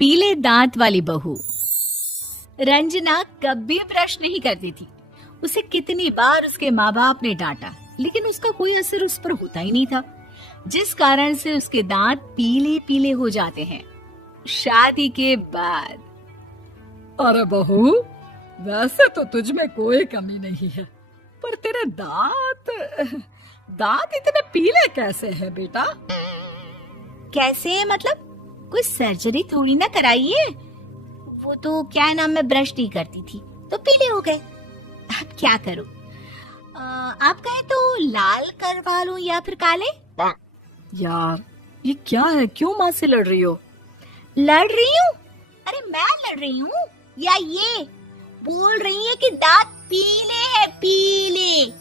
पीले दांत वाली बहू। रंजना कभी ब्रश नहीं करती थी। उसे कितनी बार उसके माँ बाप ने डांटा, लेकिन उसका कोई असर उस पर होता ही नहीं था, जिस कारण से उसके दांत पीले पीले हो जाते हैं। शादी के बाद। अरे बहू, वैसे तो तुझ में कोई कमी नहीं है, पर तेरे दांत इतने पीले कैसे हैं बेटा? कैसे मतलब? कोई सर्जरी थोड़ी ना कराइए। वो तो क्या नाम, मैं ब्रश नहीं करती थी तो पीले हो गए। अब क्या करूं? आप कहें तो लाल करवा लूं या फिर काले? यार ये क्या है, क्यों माँ से लड़ रही हो? लड़ रही हूँ? अरे मैं लड़ रही हूँ या ये बोल रही है कि दांत पीले हैं, पीले।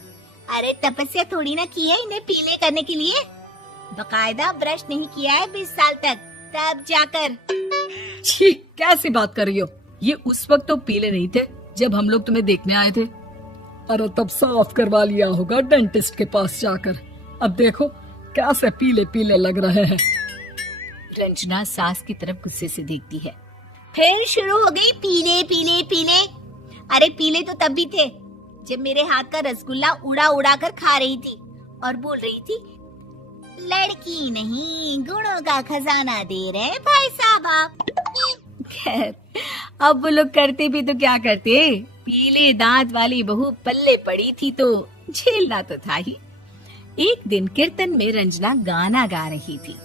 अरे तपस्या थोड़ी ना की है इन्हें पीले करने के लिए। बकायदा ब्रश नहीं किया है 20 साल तक, तब जाकर। छी, कैसी बात कर रही हो? ये उस वक्त तो पीले नहीं थे जब हम लोग तुम्हें देखने आए थे। अरे तब साफ करवा लिया होगा डेंटिस्ट के पास जाकर। अब देखो कैसे पीले पीले लग रहे हैं। रंजना सास की तरफ गुस्से से देखती है। फिर शुरू हो गई पीले पीले पीले। अरे पीले तो तब भी थे जब मेरे हाथ का रसगुल्ला उड़ा उड़ा कर खा रही थी और बोल रही थी, लड़की नहीं गुणों का खजाना दे रहे भाई साहब आप। खैर, अब वो लोग करते भी तो क्या करते, पीले दांत वाली बहू पल्ले पड़ी थी तो झेलना तो था ही। एक दिन कीर्तन में रंजना गाना गा रही थी।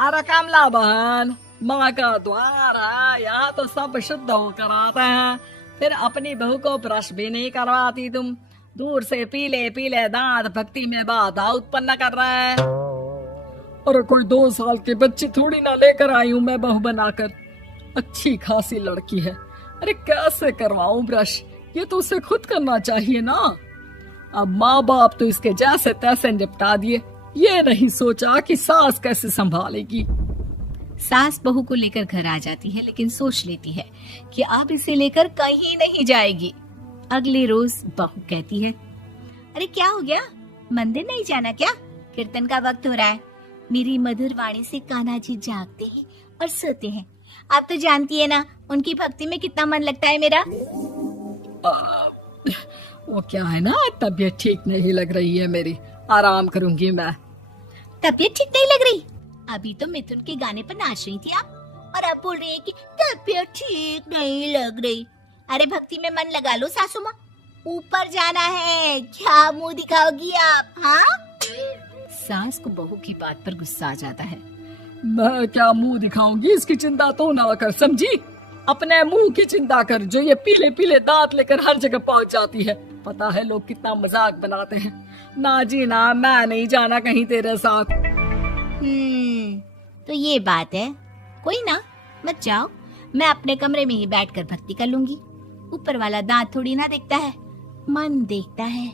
अरे कमला बहन, माँ का द्वार है, यहाँ तो सब शुद्ध होकर आते हैं, फिर अपनी बहू को ब्रश भी नहीं करवाती तुम। दूर से पीले पीले दांत भक्ति में बाधा उत्पन्न कर रहे हैं। अरे कोई 2 साल के बच्चे थोड़ी ना लेकर आई हूँ मैं बहू बनाकर। अच्छी खासी लड़की है, अरे कैसे करवाऊं ब्रश? ये तो उसे खुद करना चाहिए ना। अब माँ बाप तो इसके जैसे तैसे निपटा दिए, ये नहीं सोचा कि सास कैसे संभालेगी। सास बहू को लेकर घर आ जाती है, लेकिन सोच लेती है कि अब इसे लेकर कहीं नहीं जाएगी। अगले रोज बहू कहती है, अरे क्या हो गया, मंदिर नहीं जाना क्या? कीर्तन का वक्त हो रहा है। मेरी मधुर वाणी से कान्हा जी जागते हैं और सोते हैं। आप तो जानती है ना उनकी भक्ति में कितना मन लगता है मेरा। वो क्या है ना, तबीयत ठीक नहीं लग रही है मेरी, आराम करूंगी मैं। तबीयत ठीक नहीं लग रही? अभी तो मिथुन के गाने पर नाच रही थी आप, और अब बोल रही है कि तबीयत ठीक नहीं लग रही। अरे भक्ति में मन लगा लो सासू माँ, ऊपर जाना है, क्या मुंह दिखाओगी आप? हाँ? सास को बहू की बात पर गुस्सा आ जाता है। मैं क्या मुंह दिखाऊंगी, इसकी चिंता तो ना कर, समझी? अपने मुंह की चिंता कर, जो ये पीले पीले दांत लेकर हर जगह पहुंच जाती है। पता है लोग कितना मजाक बनाते हैं। ना जी ना, मैं नहीं जाना कहीं तेरे साथ। तो ये बात है। कोई ना, मत जाओ, मैं अपने कमरे में ही बैठकर भक्ति कर लूंगी। ऊपर वाला दांत थोड़ी ना देखता है, मन देखता है,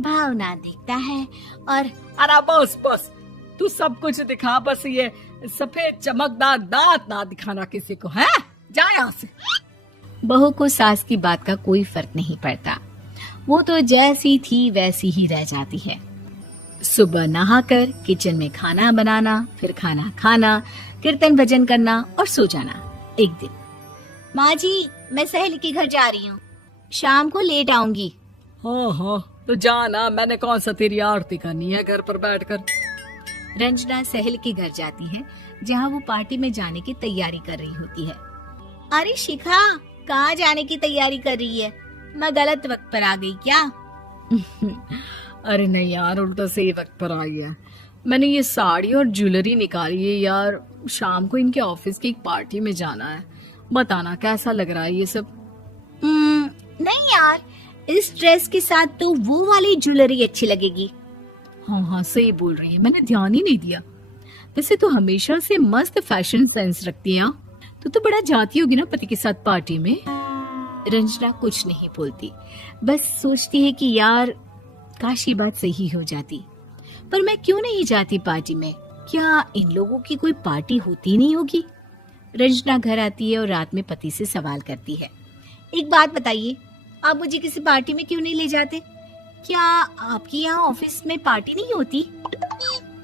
भावना देखता है। और अरे बस बस, तू सब कुछ दिखा, बस ये सफेद चमकदार दांत ना दिखाना किसी को, है? जा यहाँ से। बहू को सास की बात का कोई फर्क नहीं पड़ता, वो तो जैसी थी वैसी ही रह जाती है। सुबह नहाकर किचन में खाना बनाना, फिर खाना खाना, कीर्तन भजन करना और सो जाना। एक दिन, माँ जी मैं सहेली के घर जा रही हूँ, शाम को लेट आऊंगी। हाँ, तो जाना, मैंने कौन सा तेरी आरती करनी है घर पर बैठकर। रंजना सहेली के घर जाती है, जहाँ वो पार्टी में जाने की तैयारी कर रही होती है। अरे शिखा, कहाँ जाने की तैयारी कर रही है? मैं गलत वक्त पर आ गई क्या? अरे नहीं यार, उल्टा सही वक्त पर आई है। मैंने ये साड़ी और ज्वेलरी निकाली है यार, शाम को इनके ऑफिस की एक पार्टी में जाना है। बताना कैसा लग रहा है ये सब? नहीं यार, इस ड्रेस के साथ तो वो वाली ज्वेलरी अच्छी लगेगी। हाँ, सही बोल रही है, मैंने ध्यान ही नहीं दिया। वैसे तो हमेशा से मस्त फैशन सेंस रखती है। तो बड़ा जाती होगी ना पति के साथ पार्टी में। रंजना कुछ नहीं बोलती, बस सोचती है कि यार काश ये बात सही हो जाती, पर मैं क्यों नहीं जाती पार्टी में? क्या इन लोगों की कोई पार्टी होती नहीं होगी? रंजना घर आती है और रात में पति से सवाल करती है, एक बात बताइए, आप मुझे किसी पार्टी में क्यों नहीं ले जाते? क्या आपकी यहाँ ऑफिस में पार्टी नहीं होती?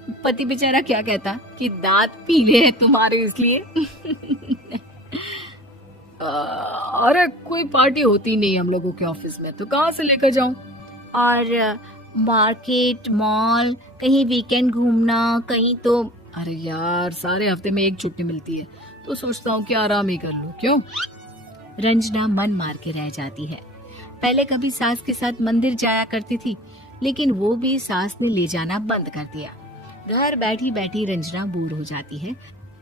पति बेचारा क्या कहता कि दांत पीले हैं तुम्हारे इसलिए। अरे कोई पार्टी होती नहीं हम लोगों के ऑफिस में, तो कहाँ से लेकर जाऊं? और मार्केट, मॉल, कहीं वीकेंड घूमना, कहीं तो। अरे यार सारे हफ्ते में एक छुट्टी मिलती है, तो सोचता हूँ कि आराम ही कर लूं। क्यों? रंजना मन मार के रह जाती है। पहले कभी सास के साथ मंदिर जाया करती थी, लेकिन वो भी सास ने ले जाना बंद कर दिया। घर बैठी बैठी रंजना बोर हो जाती है।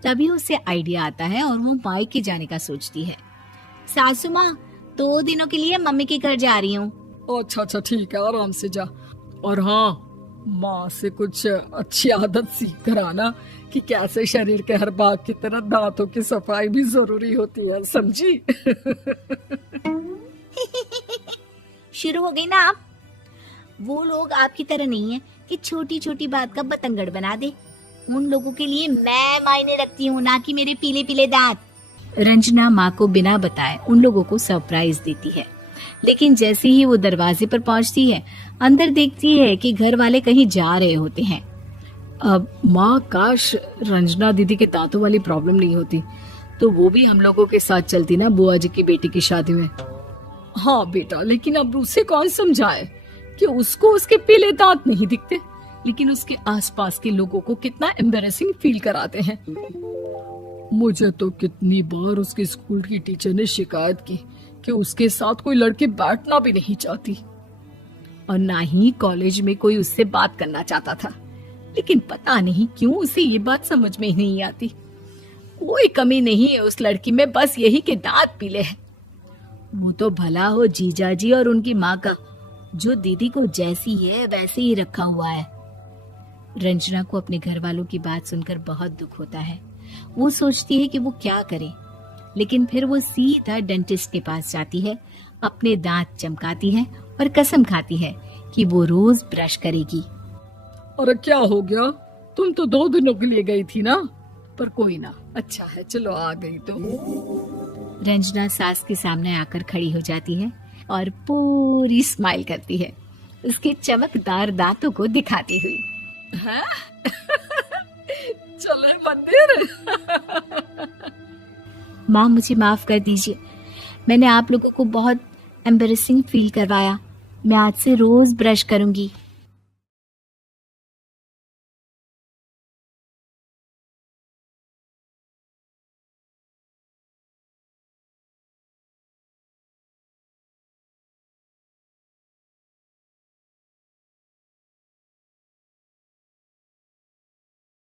तभी उसे आइडिया आता है और वो मायके जाने का सोचती है। सासू माँ, 2 दिनों के लिए मम्मी के घर जा रही हूँ। अच्छा अच्छा ठीक है, आराम से जा। और हाँ, माँ से कुछ अच्छी आदत सीख कर आना कि कैसे शरीर के हर भाग की तरह दांतों की सफाई भी जरूरी होती है, समझी? शुरू हो गई ना आप। वो लोग आपकी तरह नहीं है कि छोटी छोटी बात का बतंगड़ बना दे। उन लोगों के लिए मैं मायने रखती हूँ, ना कि मेरे पीले पीले दांत। रंजना माँ को बिना बताए उन लोगों को सरप्राइज देती है, लेकिन जैसे ही वो दरवाजे पर पहुंचती है, अंदर देखती है कि घर वाले कहीं जा रहे होते हैं। अब माँ, काश रंजना दीदी के दांतों वाली प्रॉब्लम नहीं होती, तो वो भी हम लोगों के साथ चलती ना बुआ जी की बेटी की शादी में। हाँ बेटा, लेकिन अब उसे कौन समझाए कि उसको उसके पीले दांत नहीं दिखते, लेकिन उसके आसपास के लोगों को कितना एम्बैरेसिंग फील कराते हैं। मुझे तो कितनी बार उसके स्कूल की टीचर ने शिकायत की कि उसके साथ कोई लड़की बैठना भी नहीं चाहती, और ना ही कॉलेज में कोई उससे बात करना चाहता था। लेकिन पता नहीं क्यों उसे ये बात समझ में ही नहीं आती। कोई कमी नहीं है उस लड़की में, बस यही कि दांत पीले हैं। वो तो भला हो जीजा जी और उनकी माँ का, जो दीदी को जैसी है वैसे ही रखा हुआ है। रंजना को अपने घर वालों की बात सुनकर बहुत दुख होता है। वो सोचती है कि वो क्या करे, लेकिन फिर वो सीधा डेंटिस्ट के पास जाती है, अपने दांत चमकाती है और कसम खाती है कि वो रोज ब्रश करेगी। अरे क्या हो गया? तुम तो 2 दिनों के लिए गई थी ना, पर कोई ना, अच्छा है, चलो आ गई तो। रंजना सास के सामने आकर खड़ी हो जाती है और पूरी स्माइल करती है, उसके चमकदार दांतों को दिखाती हुई। हैं? चले मंदिर? माँ, मुझे माफ कर दीजिए, मैंने आप लोगों को बहुत एम्बैरेसिंग फील करवाया। मैं आज से रोज ब्रश करूंगी।